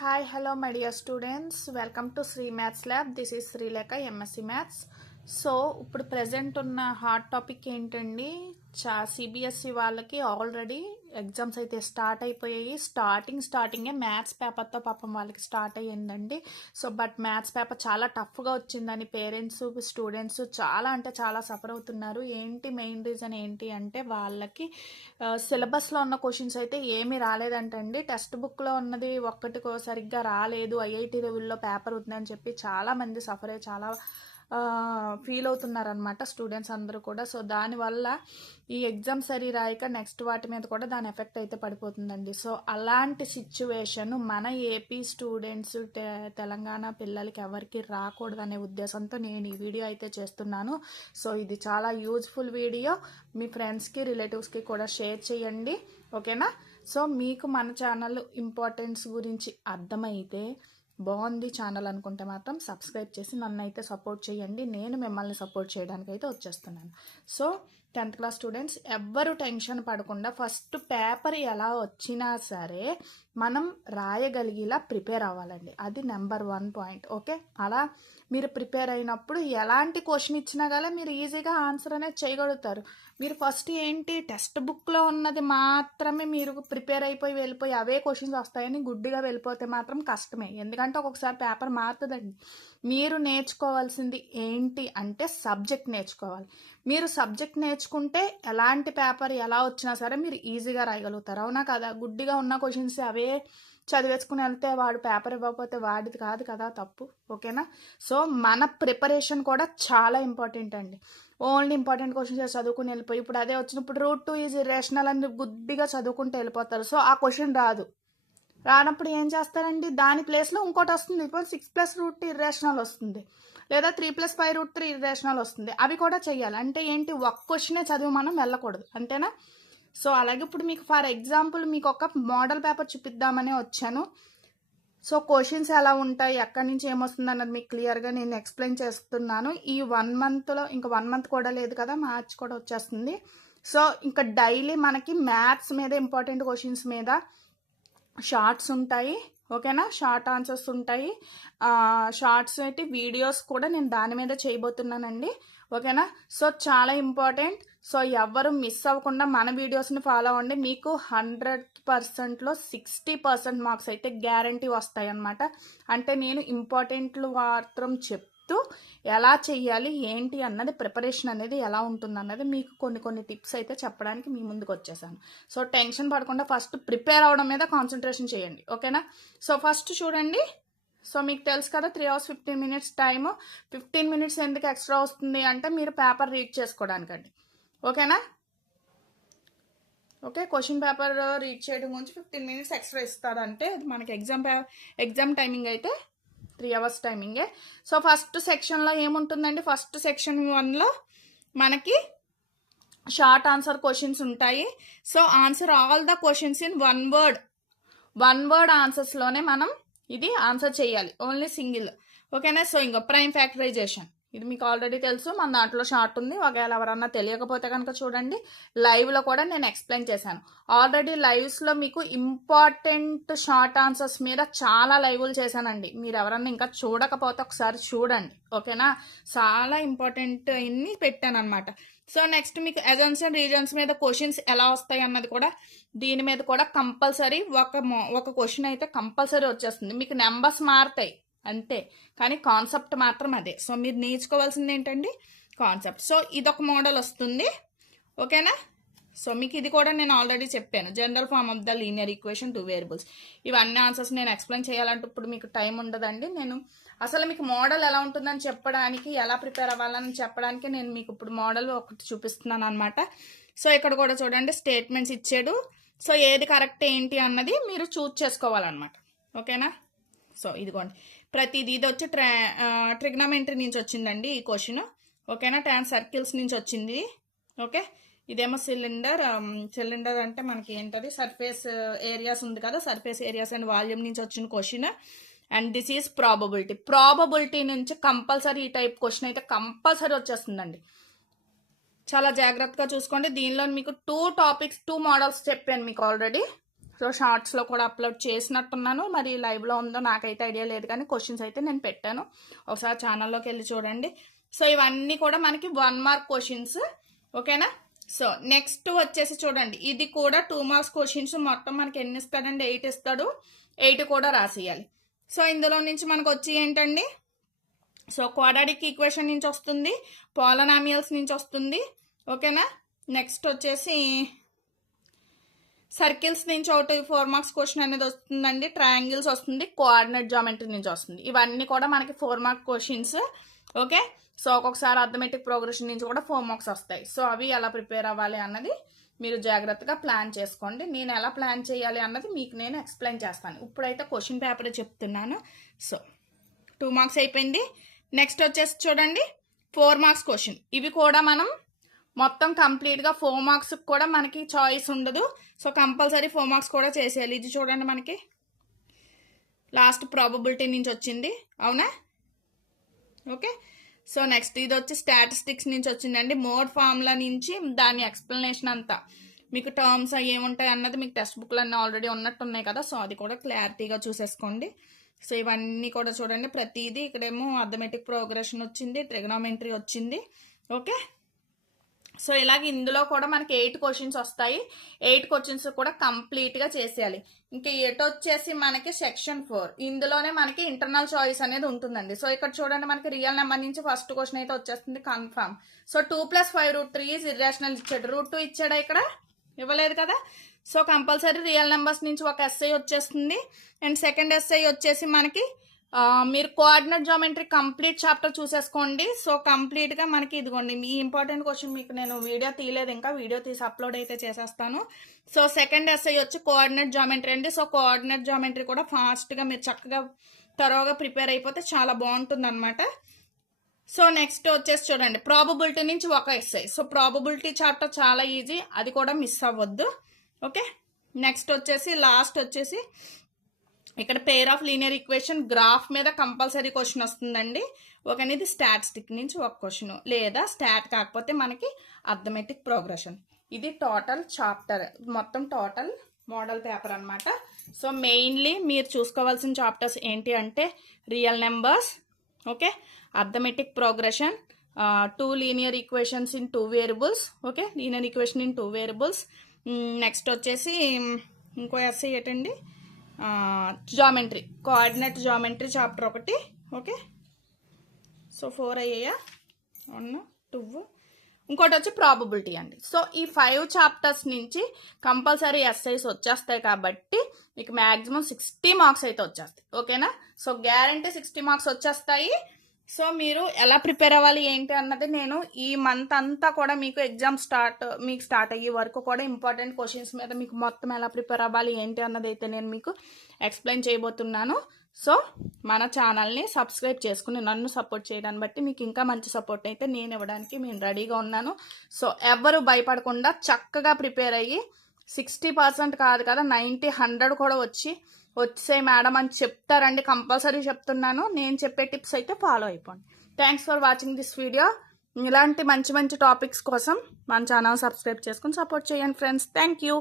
Hi, hello, my dear students. Welcome to Sri Maths Lab. This is Sri Lekha, MSc Maths. So ఇప్పుడు present ఉన్న hot topic ఏంటండి, CBSE వాళ్ళకి already exams అయితే start అయిపోయాయి. స్టార్టింగే maths పేపర్తో పాపం వాళ్ళకి స్టార్ట్ అయ్యిందండి. సో బట్ మ్యాథ్స్ పేపర్ చాలా టఫ్గా వచ్చిందని పేరెంట్స్ స్టూడెంట్స్ చాలా అంటే చాలా సఫర్ అవుతున్నారు. ఏంటి మెయిన్ రీజన్ ఏంటి అంటే వాళ్ళకి సిలబస్లో ఉన్న క్వశ్చన్స్ అయితే ఏమీ రాలేదంటండి. టెక్స్ట్ బుక్లో ఉన్నది ఒక్కటి సరిగ్గా రాలేదు, ఐఐటి లెవెల్లో పేపర్ ఉందని చెప్పి చాలామంది సఫర్ అయ్యి చాలా ఫీల్ అవుతున్నారనమాట స్టూడెంట్స్ అందరూ కూడా. సో దానివల్ల ఈ ఎగ్జామ్ సరి రాయక నెక్స్ట్ వాటి మీద కూడా దాని ఎఫెక్ట్ అయితే పడిపోతుందండి. సో అలాంటి సిచ్యువేషన్ మన ఏపీ స్టూడెంట్స్ తెలంగాణ పిల్లలకి ఎవరికి రాకూడదనే ఉద్దేశంతో నేను ఈ వీడియో అయితే చేస్తున్నాను. సో ఇది చాలా యూజ్ఫుల్ వీడియో, మీ ఫ్రెండ్స్కి రిలేటివ్స్కి కూడా షేర్ చేయండి, ఓకేనా. సో మీకు మన ఛానల్ ఇంపార్టెన్స్ గురించి అర్థమైతే బాగుంది ఛానల్ అనుకుంటే మాత్రం సబ్స్క్రైబ్ చేసి నన్ను అయితే సపోర్ట్ చేయండి. నేను మిమ్మల్ని సపోర్ట్ చేయడానికి అయితే వచ్చేస్తున్నాను. సో 10th క్లాస్ స్టూడెంట్స్ ఎవ్వరు టెన్షన్ పడకుండా ఫస్ట్ పేపర్ ఎలా వచ్చినా సరే మనం రాయగలిగేలా ప్రిపేర్ అవ్వాలండి. అది నెంబర్ 1 పాయింట్, ఓకే. అలా మీరు ప్రిపేర్ అయినప్పుడు ఎలాంటి క్వశ్చన్ ఇచ్చినా కానీ మీరు ఈజీగా ఆన్సర్ అనేది చేయగలుగుతారు. మీరు ఫస్ట్ ఏంటి టెక్స్ట్ బుక్లో ఉన్నది మాత్రమే మీరు ప్రిపేర్ అయిపోయి వెళ్ళిపోయి అవే క్వశ్చన్స్ వస్తాయని గుడ్డిగా వెళ్ళిపోతే మాత్రం కష్టమే. ఎందుకంటే ఒక్కొక్కసారి పేపర్ మారుతుందండి. మీరు నేర్చుకోవాల్సింది ఏంటి అంటే సబ్జెక్ట్ నేర్చుకోవాలి. మీరు సబ్జెక్ట్ నేర్చుకుంటే ఎలాంటి పేపర్ ఎలా వచ్చినా సరే మీరు ఈజీగా రాయగలుగుతారు, అవునా కదా. గుడ్డిగా ఉన్న క్వశ్చన్స్ అవే చదివేసుకుని వెళ్తే వాడు పేపర్ ఇవ్వకపోతే వాడిది కాదు కదా తప్పు, ఓకేనా. సో మన ప్రిపరేషన్ కూడా చాలా ఇంపార్టెంట్ అండి. ఓన్లీ ఇంపార్టెంట్ క్వశ్చన్స్ చదువుకుని వెళ్ళిపోయి ఇప్పుడు అదే వచ్చినప్పుడు రూట్ 2 ఈజ్ ఇర్రేషనల్ అని గుడ్డిగా చదువుకుంటూ వెళ్ళిపోతారు. సో ఆ క్వశ్చన్ రానప్పుడు ఏం చేస్తారండి, దాని ప్లేస్లో ఇంకోటి వస్తుంది. ఇప్పుడు 6+√2 ఇర్రేషనల్ వస్తుంది, లేదా 3+5√3 ఇర్రేషనల్ వస్తుంది. అవి కూడా చెయ్యాలి. అంటే ఏంటి, ఒక్క క్వశ్చనే చదివి మనం వెళ్ళకూడదు, అంతేనా. సో అలాగే ఇప్పుడు మీకు ఫర్ ఎగ్జాంపుల్ మీకు ఒక మోడల్ పేపర్ చూపిద్దామని వచ్చాను. సో క్వశ్చన్స్ ఎలా ఉంటాయి, ఎక్కడి నుంచి ఏమొస్తుంది అన్నది మీకు క్లియర్గా నేను ఎక్స్ప్లెయిన్ చేస్తున్నాను. ఈ 1 మంత్లో ఇంకా 1 మంత్ కూడా లేదు కదా, మార్చ్ కూడా వచ్చేస్తుంది. సో ఇంకా డైలీ మనకి మ్యాథ్స్ మీద ఇంపార్టెంట్ క్వశ్చన్స్ మీద షార్ట్స్ ఉంటాయి, ఓకేనా. షార్ట్ ఆన్సర్స్ ఉంటాయి. షార్ట్స్ అయితే వీడియోస్ కూడా నేను దాని మీద చేయబోతున్నానండి, ఓకేనా. సో చాలా ఇంపార్టెంట్. సో ఎవరు మిస్ అవ్వకుండా మన వీడియోస్ని ఫాలో అవ్వండి. మీకు 100%లో 60% మార్క్స్ అయితే గ్యారంటీ వస్తాయి అన్నమాట. అంటే నేను ఇంపార్టెంట్లు మాత్రం చెప్తూ ఎలా చెయ్యాలి ఏంటి అన్నది, ప్రిపరేషన్ అనేది ఎలా ఉంటుంది అన్నది మీకు కొన్ని టిప్స్ అయితే చెప్పడానికి మీ ముందుకు వచ్చేసాను. సో టెన్షన్ పడకుండా ఫస్ట్ ప్రిపేర్ అవడం మీద కాన్సన్ట్రేషన్ చేయండి, ఓకేనా. సో ఫస్ట్ చూడండి, సో మీకు తెలుసు కదా 3 hours 15 minutes టైము. 15 minutes ఎందుకు ఎక్స్ట్రా వస్తుంది అంటే మీరు పేపర్ రీడ్ చేసుకోవడానికండి, ఓకేనా. ఓకే, క్వశ్చన్ పేపర్ రీడ్ చేయడం గురించి 15 minutes ఎక్స్ట్రా ఇస్తారంటే అది మనకి ఎగ్జామ్ టైమింగ్ అయితే 3 hours టైమింగే. సో ఫస్ట్ సెక్షన్లో ఏముంటుందండి, ఫస్ట్ సెక్షన్ 1లో మనకి షార్ట్ ఆన్సర్ క్వశ్చన్స్ ఉంటాయి. So answer all the questions in one word ఆన్సర్స్లోనే మనం ఇది ఆన్సర్ చేయాలి, ఓన్లీ సింగిల్, ఓకేనా. సో ఇంకా ప్రైమ్ ఫ్యాక్టరైజేషన్ ఇది మీకు ఆల్రెడీ తెలుసు, మన దాంట్లో షార్ట్ ఉంది. ఒకవేళ ఎవరన్నా తెలియకపోతే కనుక చూడండి, లైవ్లో కూడా నేను ఎక్స్ప్లెయిన్ చేశాను. ఆల్రెడీ లైవ్స్లో మీకు ఇంపార్టెంట్ షార్ట్ ఆన్సర్స్ మీద చాలా లైవ్లు చేశానండి. మీరు ఎవరన్నా ఇంకా చూడకపోతే ఒకసారి చూడండి, ఓకేనా. చాలా ఇంపార్టెంట్ ఇన్ని పెట్టాను అనమాట. సో నెక్స్ట్ మీకు అజంప్షన్ రీజన్స్ మీద క్వశ్చన్స్ ఎలా వస్తాయి అన్నది కూడా, దీని మీద కూడా కంపల్సరీ ఒక క్వశ్చన్ అయితే కంపల్సరీ వచ్చేస్తుంది. మీకు నెంబర్స్ మారుతాయి అంతే, కానీ కాన్సెప్ట్ మాత్రం అదే. సో మీరు నేర్చుకోవాల్సింది ఏంటండి, కాన్సెప్ట్. సో ఇదొక మోడల్ వస్తుంది, ఓకేనా. సో మీకు ఇది కూడా నేను ఆల్రెడీ చెప్పాను, general form of the linear equation 2 variables. ఇవన్నీ ఆన్సర్స్ నేను ఎక్స్ప్లెయిన్ చేయాలంటే ఇప్పుడు మీకు టైం ఉండదండి. నేను అసలు మీకు మోడల్ ఎలా ఉంటుందని చెప్పడానికి, ఎలా ప్రిపేర్ అవ్వాలని చెప్పడానికి నేను మీకు ఇప్పుడు మోడల్ ఒకటి చూపిస్తున్నాను అనమాట. సో ఇక్కడ కూడా చూడండి స్టేట్మెంట్స్ ఇచ్చాడు. సో ఏది కరెక్ట్ ఏంటి అన్నది మీరు చూజ్ చేసుకోవాలన్నమాట, ఓకేనా. సో ఇదిగోండి ప్రతిదీ ఇది వచ్చి ట్రిగ్నోమెట్రీ నుంచి వచ్చిందండి ఈ క్వశ్చన్, ఓకేనా. ట్యాన్ సర్కిల్స్ నుంచి వచ్చింది, ఓకే. ఇదేమో సిలిండర్ అంటే మనకి ఏంటది సర్ఫేస్ ఏరియాస్ ఉంది కదా, సర్ఫేస్ ఏరియాస్ అండ్ వాల్యూమ్ నుంచి వచ్చిన question. And this is probability నుంచి కంపల్సరీ ఈ టైప్ క్వశ్చన్ అయితే కంపల్సరీ వచ్చేస్తుందండి. చాలా జాగ్రత్తగా చూసుకోండి. దీనిలో మీకు 2 మోడల్స్ చెప్పాను మీకు ఆల్రెడీ. సో షార్ట్స్లో కూడా అప్లోడ్ చేసినట్టున్నాను, మరి లైవ్లో ఉందో నాకైతే ఐడియా లేదు, కానీ క్వశ్చన్స్ అయితే నేను పెట్టాను, ఒకసారి ఛానల్లోకి వెళ్ళి చూడండి. సో ఇవన్నీ కూడా మనకి 1 మార్క్ క్వశ్చన్స్, ఓకేనా. సో నెక్స్ట్ వచ్చేసి చూడండి, ఇది కూడా 2 మార్క్స్ క్వశ్చన్స్. మొత్తం మనకి ఎన్ని ఇస్తాడండి? 8 ఇస్తాడు, 8 కూడా రాసేయాలి. సో ఇందులో నుంచి మనకు వచ్చి ఏంటండి, సో క్వాడ్రాటిక్ ఈక్వేషన్ నుంచి వస్తుంది, పాలినామియల్స్ నుంచి వస్తుంది, ఓకేనా. నెక్స్ట్ వచ్చేసి సర్కిల్స్ నుంచి ఒకటి 4 మార్క్స్ క్వశ్చన్ అనేది వస్తుందండి, ట్రయాంగిల్స్ వస్తుంది, కోఆర్డినేట్ జామెట్రీ నుంచి వస్తుంది. ఇవన్నీ కూడా మనకి 4 మార్క్ క్వశ్చన్స్, ఓకే. సో ఒక్కొక్కసారి అథమెటిక్ ప్రోగ్రెషన్ నుంచి కూడా 4 మార్క్స్ వస్తాయి. సో అవి ఎలా ప్రిపేర్ అవ్వాలి అన్నది మీరు జాగ్రత్తగా ప్లాన్ చేసుకోండి. నేను ఎలా ప్లాన్ చేయాలి అన్నది మీకు నేను ఎక్స్ప్లెయిన్ చేస్తాను. ఇప్పుడైతే క్వశ్చన్ పేపరే చెప్తున్నాను. సో 2 మార్క్స్ అయిపోయింది. నెక్స్ట్ వచ్చేసి చూడండి 4 మార్క్స్ క్వశ్చన్. ఇవి కూడా మనం మొత్తం కంప్లీట్గా 4 మార్క్స్ కూడా మనకి చాయిస్ ఉండదు. సో కంపల్సరీ 4 మార్క్స్ కూడా చేసేయాలి. ఇది చూడండి మనకి లాస్ట్ ప్రాబబిలిటీ నుంచి వచ్చింది, అవునా, ఓకే. సో నెక్స్ట్ ఇది వచ్చి స్టాటిస్టిక్స్ నుంచి వచ్చిందండి, మోడ్ ఫార్ములా నుంచి దాని ఎక్స్ప్లెనేషన్ అంతా మీకు టర్మ్స్ ఏముంటాయి అన్నది మీకు టెక్స్ట్ బుక్లు అన్నీ ఆల్రెడీ ఉన్నట్టున్నాయి కదా, సో అది కూడా క్లారిటీగా చూసేసుకోండి. సో ఇవన్నీ కూడా చూడండి ప్రతిదీ. ఇక్కడేమో అథమెటిక్ ప్రోగ్రెషన్ వచ్చింది, ట్రిగనోమెట్రీ వచ్చింది, ఓకే. సో ఇలాగ ఇందులో కూడా మనకి 8 క్వశ్చన్స్ వస్తాయి. 8 క్వశ్చన్స్ కూడా కంప్లీట్గా చేసేయాలి. ఇంకా ఎటు వచ్చేసి మనకి సెక్షన్ 4, ఇందులోనే మనకి ఇంటర్నల్ చాయిస్ అనేది ఉంటుందండి. సో ఇక్కడ చూడండి మనకి రియల్ నెంబర్ నుంచి ఫస్ట్ క్వశ్చన్ అయితే వచ్చేస్తుంది కన్ఫర్మ్. సో 2 + 5√3 ఈజ్ ఇర్రేషనల్ ఇచ్చాడు, √2 ఇచ్చాడా, ఇక్కడ ఇవ్వలేదు కదా. సో కంపల్సరీ రియల్ నెంబర్స్ నుంచి ఒక ఎస్ఐ వచ్చేస్తుంది. అండ్ సెకండ్ ఎస్ఐ వచ్చేసి మనకి మీరు కోఆర్డినేట్ జామెట్రీ కంప్లీట్ చాప్టర్ చూసేసుకోండి. సో కంప్లీట్గా మనకి ఇదిగోండి ఈ ఇంపార్టెంట్ క్వశ్చన్ మీకు నేను వీడియో తీయలేదు, ఇంకా వీడియో తీసి అప్లోడ్ అయితే చేసేస్తాను. సో సెకండ్ ఎస్ఐ వచ్చి కోఆర్డినేట్ జామెట్రీ అండి. సో కోఆర్డినేట్ జామెట్రీ కూడా ఫాస్ట్గా మీరు చక్కగా త్వరగా ప్రిపేర్ అయిపోతే చాలా బాగుంటుంది అనమాట. సో నెక్స్ట్ వచ్చేసి చూడండి ప్రాబబిలిటీ నుంచి ఒక ఎస్ఐ. సో ప్రాబబిలిటీ చాప్టర్ చాలా ఈజీ, అది కూడా మిస్ అవ్వద్దు, ఓకే. నెక్స్ట్ వచ్చేసి లాస్ట్ వచ్చేసి ఇక్కడ pair of linear equation graph మీద కంపల్సరీ క్వశ్చన్ వస్తుందండి. ఒకనిది స్టాటిస్టిక్ నుంచి ఒక క్వశ్చన్, లేదా స్టాట్ కాకపోతే మనకి అథమెటిక్ ప్రోగ్రెషన్. ఇది టోటల్ చాప్టర్, మొత్తం టోటల్ మోడల్ పేపర్ అనమాట. సో మెయిన్లీ మీరు చూసుకోవాల్సిన చాప్టర్స్ ఏంటి అంటే real numbers, okay, arithmetic progression, 2 linear equations in 2 variables, okay, linear equation in 2 variables. Next వచ్చేసి ఇంకో ఎస్ఐ ఏంటండి, జామెట్రీ, కోఆర్డినేట్ జామెట్రీ చాప్టర్ ఒకటి, ఓకే. సో 4 అయ్యాయా, 1 2, ఇంకోటి వచ్చి ప్రాబబిలిటీ అండి. సో ఈ 5 చాప్టర్స్ నుంచి కంపల్సరీ ఎస్ఐస్ వచ్చేస్తాయి కాబట్టి మీకు మ్యాక్సిమం 60 మార్క్స్ అయితే వచ్చేస్తాయి, ఓకేనా. సో గ్యారంటీ 60 మార్క్స్ వచ్చేస్తాయి. సో మీరు ఎలా ప్రిపేర్ అవ్వాలి ఏంటి అన్నది నేను ఈ మంత్ అంతా కూడా మీకు ఎగ్జామ్ స్టార్ట్ అయ్యే వరకు కూడా ఇంపార్టెంట్ క్వశ్చన్స్ మీద మీకు మొత్తం ఎలా ప్రిపేర్ అవ్వాలి ఏంటి అన్నది అయితే నేను మీకు ఎక్స్ప్లెయిన్ చేయబోతున్నాను. సో మన ఛానల్ని సబ్స్క్రైబ్ చేసుకుని నన్ను సపోర్ట్ చేయడాన్ని బట్టి మీకు ఇంకా మంచి సపోర్ట్ అయితే నేను ఇవ్వడానికి నేను రెడీగా ఉన్నాను. సో ఎవరు భయపడకుండా చక్కగా ప్రిపేర్ అయ్యి 60% కాదు కదా 90, 100 కూడా వచ్చే మేడం అని చెప్తారండి, కంపల్సరీ చెప్తున్నాను. నేను చెప్పే టిప్స్ అయితే ఫాలో అయిపోండి. Thanks for watching this video. ఇలాంటి మంచి మంచి టాపిక్స్ కోసం మన ఛానల్ సబ్స్క్రైబ్ చేసుకుని సపోర్ట్ చేయండి ఫ్రెండ్స్. Thank you.